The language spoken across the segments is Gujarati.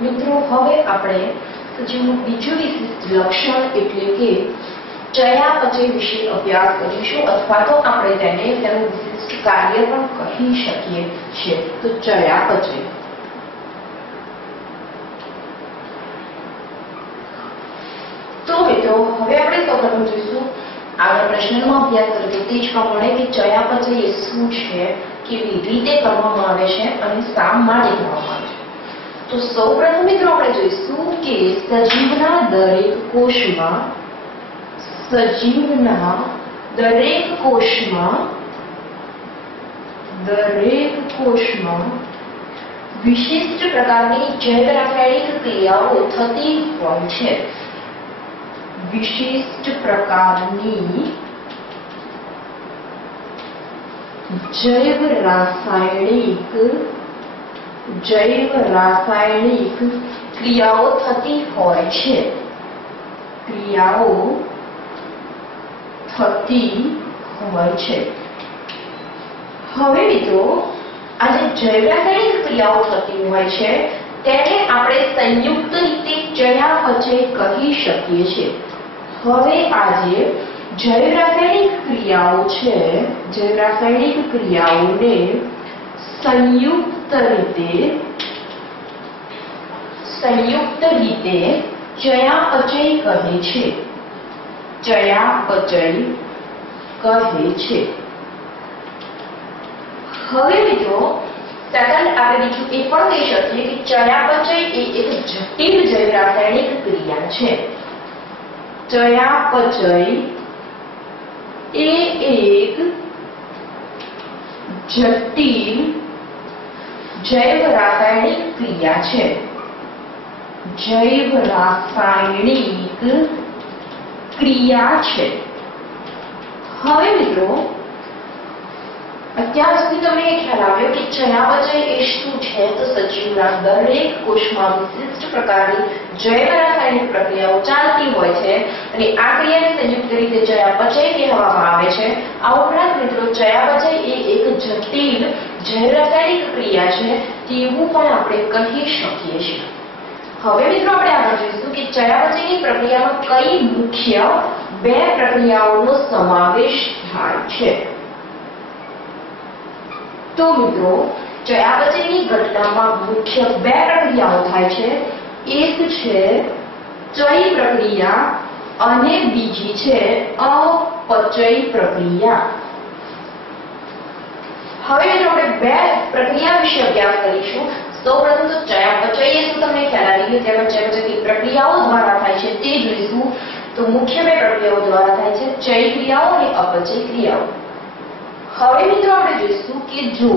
મિત્રો હવે આપણે સજીવનું બીજું વિશિષ્ટ લક્ષણ એટલે કે ચયાપચય વિશે અભ્યાસ કરીશું, અથવા તો આપણે તેનું વિશિષ્ટ કાર્ય પણ કહી શકીએ છીએ. તો ચયાપચય. તો મિત્રો હવે આપણે સૌપ્રથમ જોઈશું આગળ પ્રશ્નનો અભ્યાસ કરીએ તે જ પ્રમાણે કે ચયાપચય એ શું છે, કેવી રીતે કરવામાં આવે છે અને શા માટે કરવામાં આવે છે. તો સૌપ્રથમ મિત્રો આપણે જોઈશું કે સજીવના દરેક કોષમાં વિશિષ્ટ પ્રકારની જૈવ રાસાયણિક ક્રિયાઓ થતી હોય છે. વિશિષ્ટ પ્રકારની જૈવ રાસાયણિક ક્રિયાઓ થતી હોય છે. હવે મિત્રો આ જે જૈવ રાસાયણિક ક્રિયાઓ થતી હોય છે તેને આપણે સંયુક્ત રીતે ચયાપચય કહી શકીએ છીએ. હવે આ જે જૈવ રાસાયણિક ક્રિયાઓ છે, જૈવ રાસાયણિક ક્રિયાઓને સંયુક્ત રીતે ચયાપચય કહે છે. હવે મિત્રો સેકન્ડ આપણે બીજું એ પણ કહી શકીએ કે ચયાપચય એ એક જટિલ જૈવ રાસાયણિક ક્રિયા છે. ચયાપચય એ એક જટિલ જૈવ રાસાયણિક ક્રિયા છે. હવે મિત્રો અત્યાર સુધી તમને એ ખ્યાલ આવ્યો કે ચયાપચય એ શું છે. તો સજીવના દરેક કોષમાં વિશિષ્ટ પ્રકારની જૈવ રાસાયણિક પ્રક્રિયાઓ ચાલતી હોય છે અને આ ક્રિયાને સંયુક્ત રીતે ચયાપચય કહેવામાં આવે છે. આ ઉપરાંત મિત્રો ચયાપચય એ એક જટિલ જૈવ રાસાયણિક ક્રિયા છે તેવું પણ આપણે કહી શકીએ છીએ. હવે મિત્રો આપણે આગળ જોઈશું કે ચયાપચયની પ્રક્રિયામાં કઈ મુખ્ય બે પ્રક્રિયાઓનો સમાવેશ થાય છે. તો મિત્રો ચયાપચયની ઘટનામાં મુખ્ય બે પ્રક્રિયાઓ થાય છે. એક છે ચય પ્રક્રિયા અને બીજી છે અપચય પ્રક્રિયા. હવે મિત્રો આપણે બે પ્રક્રિયા વિશે અભ્યાસ કરીશું. સૌપ્રથમ તો ચયાપચય એ શું તમને ખ્યાલ આવી ગયો, તેમાં ચયાપચયની પ્રક્રિયાઓ દ્વારા થાય છે તે જોઈશું. તો મુખ્ય બે પ્રક્રિયાઓ દ્વારા થાય છે ચય ક્રિયાઓ અને અપચય ક્રિયાઓ. હવે મિત્રો આપણે જોઈશું કે જો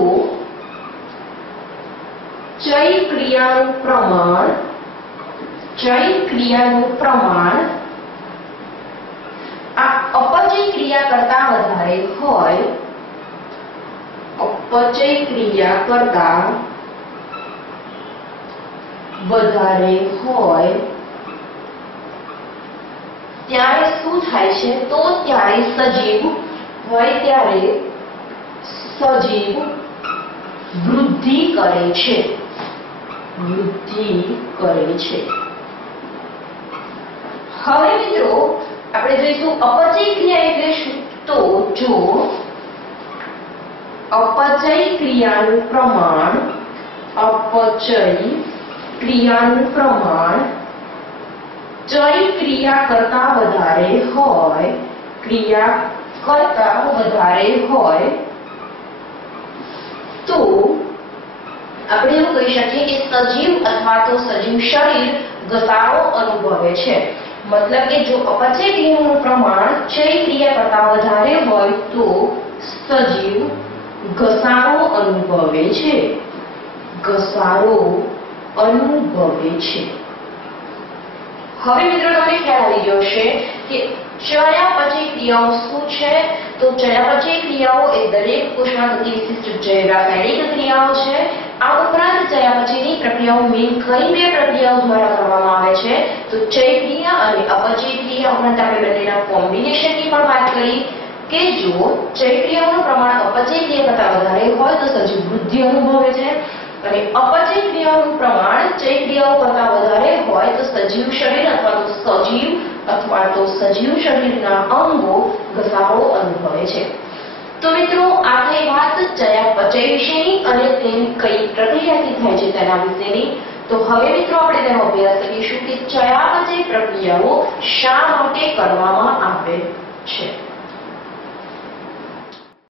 ચય ક્રિયાનું પ્રમાણ આ અપચય ક્રિયા કરતા વધારે હોય, ત્યારે શું થાય છે? તો ત્યારે સજીવ વૃદ્ધિ કરે છે. હવે મિત્રો આપણે જોઈશું અપચય ક્રિયા એટલે શું. તો જો અપચય ક્રિયાનું પ્રમાણ ચય ક્રિયા કરતા વધારે હોય, તો આપણે એવું કહી શકીએ કે સજીવ અથવા તો સજીવ શરીર ઘસારો અનુભવે છે. મતલબ કે જો અપચય ક્રિયાનું પ્રમાણ ચય ક્રિયા કરતા વધારે હોય તો સજીવ ઘસારો અનુભવે છે. હવે મિત્રો તમને ખ્યાલ આવી ગયો હશે કે ચયાપચય ક્રિયાઓ શું છે. તો ચયાપચય ક્રિયાઓ એ દરેક કોષમાં થતી વિશિષ્ટ જૈવ રાસાયણિક ક્રિયાઓ છે. આ ઉપરાંત ચયાપચયની પ્રક્રિયાઓ મેઇન કઈ બે પ્રક્રિયાઓ દ્વારા કરવામાં આવે છે? તો ચય ક્રિયા અને અપચય ક્રિયા. ઉપરાંત આપણે બંનેના કોમ્બિનેશનની પણ વાત કરી કે જો ચય ક્રિયાઓનું પ્રમાણ અપચય ક્રિયા કરતા વધારે હોય તો સજીવ વૃદ્ધિ અનુભવે છે અને અપચય ક્રિયાઓનું પ્રમાણ ચયાપચય ક્રિયાઓ કરતા વધારે હોય તો સજીવ શરીર અથવા તો સજીવ શરીરના અંગો ઘસારો અનુભવે છે. તો મિત્રો આ થઈ વાત ચયાપચય વિશેની અને તેની કઈ પ્રક્રિયાથી થાય છે તેના વિશેની. તો હવે મિત્રો આપણે તેનો અભ્યાસ કરીશું કે ચયાપચય પ્રક્રિયાઓ શા માટે કરવામાં આવે છે.